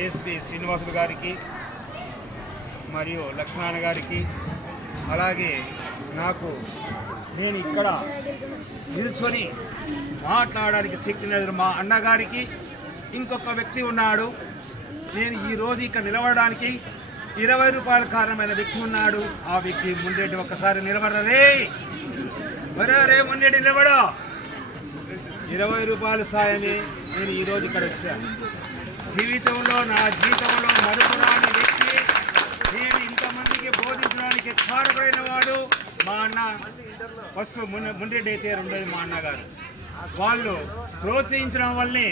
ASP Srinivasulu గారికి మరియు లక్ష్మణ గారికి అలాగే నాకు నేను ఇక్కడ నిల్చొని మాట్లాడడానికి శక్తి లేదు మా అన్నగారికి ఇంకొక వ్యక్తి ఉన్నాడు. నేను ఈరోజు ఇక్కడ నిలబడడానికి ఇరవై రూపాయల కారణమైన వ్యక్తి ఉన్నాడు. ఆ వ్యక్తి ముందేటి ఒక్కసారి నిలబడరే. మరే రే ముందేటి నిలబడు. ఇరవై రూపాయల సాయమే నేను ఈరోజు ఇక్కడ వచ్చాను. జీవితంలో నా జీవితంలో మరుపురాని వ్యక్తి. నేను ఇంతమందికి బోధించడానికి కారకుడైన వాడు మా అన్న. ఫస్ట్ మున్ మున్రెడ్డి అయితే ఉండేది మా అన్నగారు. వాళ్ళు ప్రోత్సహించడం వల్లే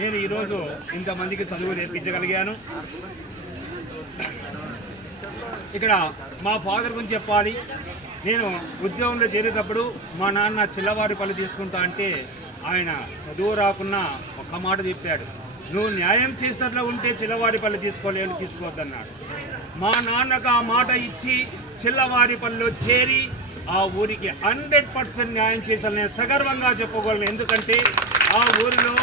నేను ఈరోజు ఇంతమందికి చదువు నేర్పించగలిగాను. ఇక్కడ మా ఫాదర్ గురించి చెప్పాలి. నేను ఉద్యోగంలో చేరేటప్పుడు మా నాన్న చిల్లవారి పళ్ళు తీసుకుంటా అంటే ఆయన చదువు రాకున్నా ఒక్క మాట చెప్పాడు. నువ్వు న్యాయం చేసినట్లు ఉంటే చిల్లవారి పళ్ళు తీసుకోలేని తీసుకోవద్దన్నాడు. మా నాన్నకు ఆ మాట ఇచ్చి చిల్లవారి పళ్ళు చేరి ఆ ఊరికి హండ్రెడ్ పర్సెంట్ న్యాయం చేశాను నేను సగర్వంగా చెప్పగలను ఎందుకంటే ఆ ఊరిలో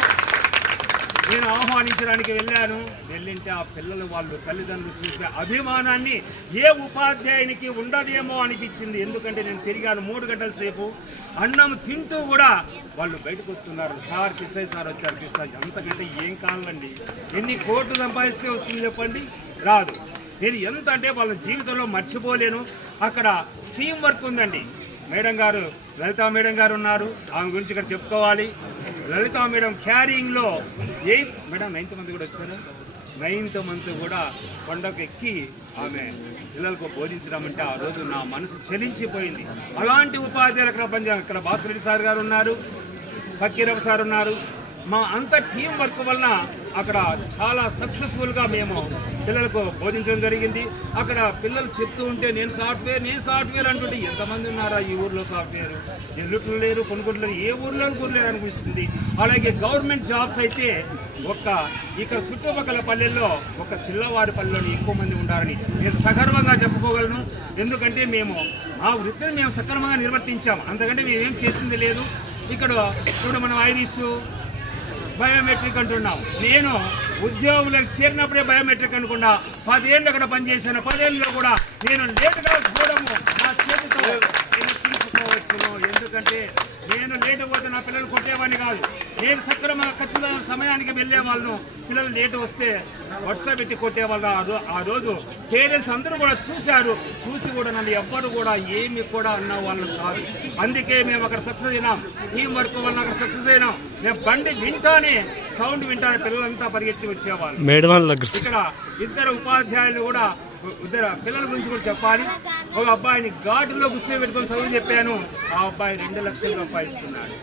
నేను ఆహ్వానించడానికి వెళ్ళాను. వెళ్ళింటే ఆ పిల్లలు వాళ్ళు తల్లిదండ్రులు చూసే అభిమానాన్ని ఏ ఉపాధ్యాయునికి ఉండదేమో అనిపించింది. ఎందుకంటే నేను తిరిగాను మూడు గంటల సేపు. అన్నం తింటూ కూడా వాళ్ళు బయటకు వస్తున్నారు. సార్ కృష్ణయ్య సార్ వచ్చారు. కృష్ణ అంతకంటే ఏం కావాలండి? ఎన్ని కోట్లు సంపాదిస్తే వస్తుంది చెప్పండి? రాదు. నేను ఎంత అంటే వాళ్ళ జీవితంలో మర్చిపోలేను. అక్కడ టీం వర్క్ ఉందండి. మేడం గారు లలితా మేడం గారు ఉన్నారు. ఆమె గురించి ఇక్కడ చెప్పుకోవాలి. లలిత మేడం క్యారింగ్లో ఎయిత్ మేడం నైన్త్ మంత్ కూడా వచ్చారు. నైన్త్ మంత్ కూడా కొండకు ఎక్కి ఆమె పిల్లలకు బోధించడం అంటే ఆ రోజు నా మనసు చలించిపోయింది. అలాంటి ఉపాధ్యాయులు అక్కడ పనిచేయాలి ఇక్కడ భాస్కర్ రెడ్డి సార్ గారు ఉన్నారు ఫకీరవ్ సార్ ఉన్నారు మా అంత టీం వర్క్ వలన అక్కడ చాలా సక్సెస్ఫుల్గా మేము పిల్లలకు బోధించడం జరిగింది. అక్కడ పిల్లలు చెప్తూ ఉంటే నేను సాఫ్ట్వేర్ నేను సాఫ్ట్వేర్ అంటుంటే ఎంతమంది ఉన్నారా ఈ ఊర్లో సాఫ్ట్వేర్? ఎల్లుట్లు లేరు కొనుగోలు లేరు ఏ ఊర్లో కూడా అనిపిస్తుంది. అలాగే గవర్నమెంట్ జాబ్స్ అయితే ఒక్క ఇక్కడ చుట్టుపక్కల పల్లెల్లో ఒక చిల్లవారి పల్లెల్లో ఎక్కువ మంది ఉండాలని నేను సగర్వంగా చెప్పుకోగలను. ఎందుకంటే మేము ఆ వృత్తిని మేము సక్రమంగా నిర్వర్తించాం. అంతకంటే మేమేం చేస్తుంది లేదు. ఇక్కడ ఇప్పుడు మనం ఐరిస్ బయోమెట్రిక్ అంటున్నాం. నేను ఉద్యోగులకు చేరినప్పుడే బయోమెట్రిక్ అనుకున్నా. పదేళ్ళు అక్కడ పనిచేశాను. పదేళ్ళలో కూడా నేను లేటుగా చూడము నా చేతితో నేను తీసుకోవచ్చును. ఎందుకంటే నేను లేటు పోతే నా పిల్లలు కొట్టేవాడిని కాదు. నేను సక్రమ ఖచ్చితంగా సమయానికి వెళ్ళే వాళ్ళను పిల్లలు లేటు వస్తే వరుస పెట్టి కొట్టేవాళ్ళు. ఆ రోజు పేరెంట్స్ అందరూ కూడా చూశారు. చూసి కూడా నన్ను ఎవ్వరు కూడా ఏమి కూడా అన్న వాళ్ళు కాదు. అందుకే మేము అక్కడ సక్సెస్ అయినాం. టీం వర్క్ వల్ల అక్కడ సక్సెస్ అయినాం. మేము బండి వింటానే సౌండ్ వింటానే పిల్లలంతా పరిగెత్తి వచ్చేవాళ్ళు. మేడం వాళ్ళ దగ్గర. ఇక్కడ ఇద్దరు ఉపాధ్యాయులు కూడా ఇద్దరు పిల్లల గురించి కూడా చెప్పాలి. ఒక అబ్బాయిని ఘాటులో కూర్చోబెట్టుకొని చదువు చెప్పాను. ఆ అబ్బాయి రెండు లక్షలు సంపాదిస్తున్నాడు.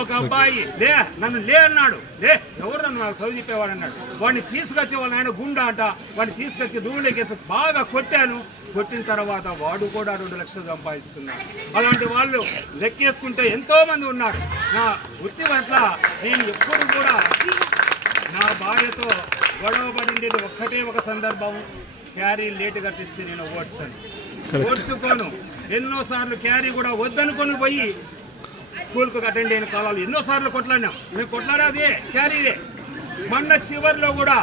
ఒక అబ్బాయి లే నన్ను లే అన్నాడు. లే ఎవరు నన్ను నాకు చదువు చెప్పేవాడు అన్నాడు. వాడిని తీసుకొచ్చి వాళ్ళ ఆయన గుండా అంట. వాడిని తీసుకొచ్చి రూమ్లోకేసి బాగా కొట్టాను. కొట్టిన తర్వాత వాడు కూడా రెండు లక్షలు సంపాదిస్తున్నాడు. అలాంటి వాళ్ళు లెక్కేసుకుంటే ఎంతోమంది ఉన్నారు. నా వృత్తి పట్ల నేను ఎప్పుడు కూడా నా భార్యతో గొడవ పడిండేది ఒక్కటే ఒక సందర్భం. క్యారీ లేట్ కట్టిస్తే నేను ఓడ్చాను ఓడ్చుకోను ఎన్నోసార్లు క్యారీ కూడా వద్దనుకొని పోయి స్కూల్కి అటెండ్ అయిన కాలాలు ఎన్నోసార్లు కొట్లాడినాం. మేము కొట్లాడేది క్యారీదే మొన్న చివరిలో కూడా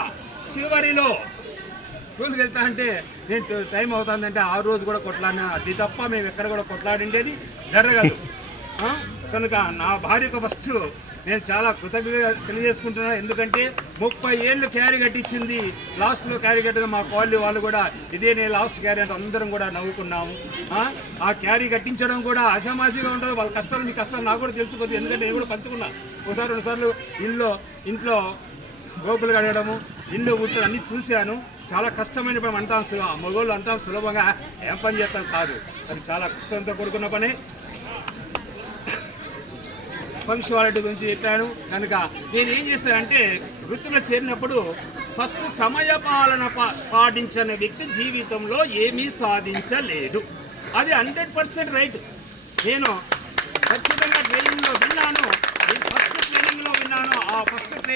చివరిలో స్కూల్కి వెళ్తా అంటే నేను ట- అవుతుందంటే ఆ రోజు కూడా కొట్లాడినా. అది తప్ప మేము ఎక్కడ కూడా కొట్లాడిండేది జరగదు? కనుక నా భార్యకు ఫస్ట్ నేను చాలా కృతజ్ఞత తెలియజేసుకుంటున్నాను. ఎందుకంటే ముప్పై ఏళ్ళు క్యారీ కట్టించింది. లాస్ట్లో క్యారీ కట్టడం మా కాలనీ వాళ్ళు కూడా ఇదే నేను లాస్ట్ క్యారీ అంటే అందరం కూడా నవ్వుకున్నాము. ఆ? క్యారీ కట్టించడం కూడా ఆషామాషిగా ఉంటుంది. వాళ్ళ కష్టాలు మీ కష్టాలు నాకు కూడా తెలిసిపోతుంది ఎందుకంటే నేను కూడా పంచుకున్నా. ఒకసారి రెండుసార్లు ఇల్లు ఇంట్లో గోపులు కడగడము ఇల్లు కూర్చొని అన్ని చూశాను. చాలా కష్టమైన పని అంటాం సులభ మగోళ్ళు అంటాం సులభంగా ఏం పని చేస్తాం? కాదు. అది చాలా కష్టంతో కూడుకున్న పని. పంక్చువాలిటీ గురించి చెప్పాను కనుక నేను ఏం చేశానంటే వృత్తిలో చేరినప్పుడు ఫస్ట్ సమయపాలన పా- పాటించని వ్యక్తి జీవితంలో ఏమీ సాధించలేడు అది హండ్రెడ్ పర్సెంట్ రైట్. నేను ఖచ్చితంగా ట్రైనింగ్లో విన్నాను. ఫస్ట్ ట్రైనింగ్లో విన్నాను. ఆ ఫస్ట్